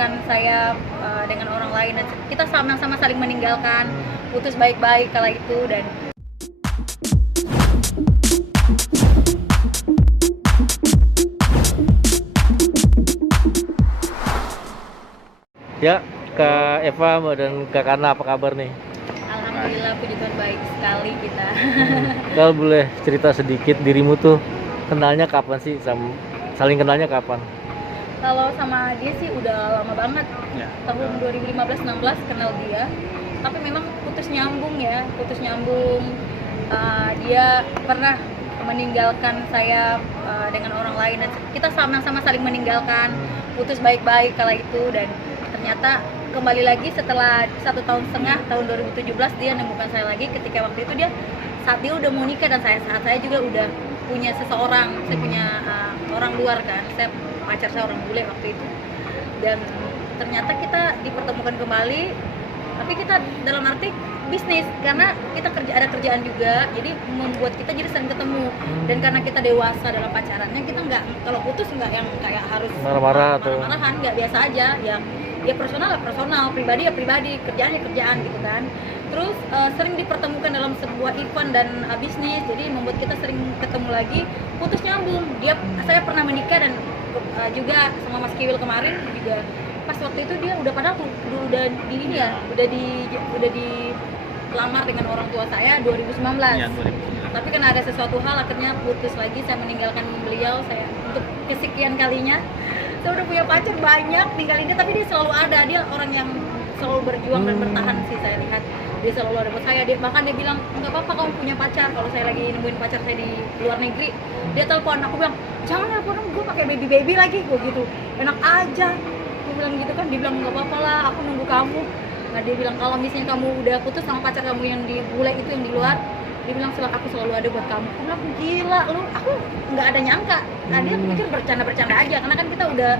meninggalkan saya dengan orang lain, dan kita sama-sama saling meninggalkan, putus baik-baik kala itu. Dan Ya, Kak Eva dan Kak Kana, apa kabar nih? alhamdulillah puji Tuhan baik sekali kita. Kalau boleh cerita sedikit dirimu tuh kenalnya kapan sih, saling kenalnya kapan? Kalau sama dia sih udah lama banget, Ya. tahun 2015-16 kenal dia, tapi memang putus nyambung ya, putus nyambung. Dia pernah meninggalkan saya dengan orang lain, dan kita sama-sama saling meninggalkan, putus baik-baik kala itu. Dan ternyata kembali lagi setelah 1,5 tahun, tahun 2017 dia nemukan saya lagi, ketika waktu itu saat dia udah mau nikah, dan saat saya juga udah punya seseorang, saya punya orang luar kan, pacar saya orang bule waktu itu. Dan ternyata kita dipertemukan kembali, tapi kita dalam arti bisnis, karena kita ada kerjaan juga, jadi membuat kita jadi sering ketemu. Dan karena kita dewasa dalam pacarannya, kita nggak, kalau putus nggak yang kayak harus Marah-marah atau marah-marahan, nggak, biasa aja ya personal lah personal, pribadi ya pribadi, kerjaan ya kerjaan gitu kan. Terus sering dipertemukan dalam sebuah event dan bisnis, jadi membuat kita sering ketemu lagi, putus nyambung. Saya pernah menikah, dan juga sama Mas Kiwil kemarin juga, pas waktu itu dia udah udah di ini ya, udah dilamar dengan orang tua saya 2019. Ya, 2019. Tapi karena ada sesuatu hal akhirnya putus lagi, saya meninggalkan beliau. Saya untuk kesekian kalinya, saya udah punya pacar banyak, ninggalin dia, tapi dia selalu ada. Dia orang yang selalu berjuang dan bertahan sih, saya lihat dia selalu ada buat saya. Bahkan dia bilang, nggak apa-apa kamu punya pacar. Kalau saya lagi nemuin pacar saya di luar negeri, dia telepon aku, bilang jangan telepon gue pakai baby lagi, gue gitu, enak aja, gue bilang gitu kan. Dia bilang nggak apa-apa lah, aku nunggu kamu. Nah dia bilang kalau misalnya kamu udah putus sama pacar kamu yang di bule itu, yang di luar, dia bilang aku selalu ada buat kamu. Aku bilang gila lu, aku nggak ada nyangka. Nah dia mikir bercanda aja, karena kan kita udah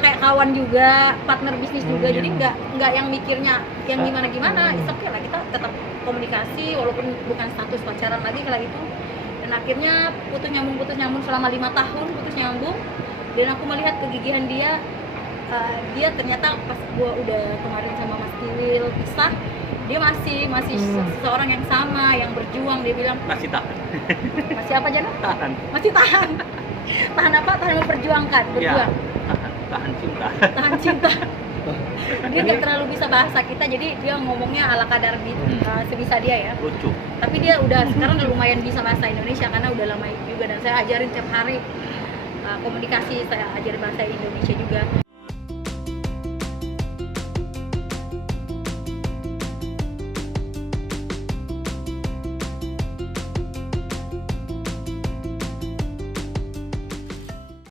kayak kawan juga, partner bisnis juga, jadi nggak yang mikirnya yang gimana. It's okay lah, kita tetap komunikasi walaupun bukan status pacaran lagi kala itu. Dan akhirnya putus nyambung selama 5 tahun, putus nyambung. Dan aku melihat kegigihan dia. Dia ternyata pas gua udah kemarin sama Mas Kiwil pisah, dia masih seseorang yang sama, yang berjuang. Dia bilang Masih tahan. masih apa Jana? Tahan. Masih tahan. Tahan apa? Tahan memperjuangkan, berjuang. Ya, tahan cinta. Tahan cinta. Dia nggak terlalu bisa bahasa kita, jadi dia ngomongnya ala kadar sebisa dia ya. Lucu. Tapi dia sekarang udah lumayan bisa bahasa Indonesia, karena udah lama juga, dan saya ajarin tiap hari komunikasi, saya ajarin bahasa Indonesia juga.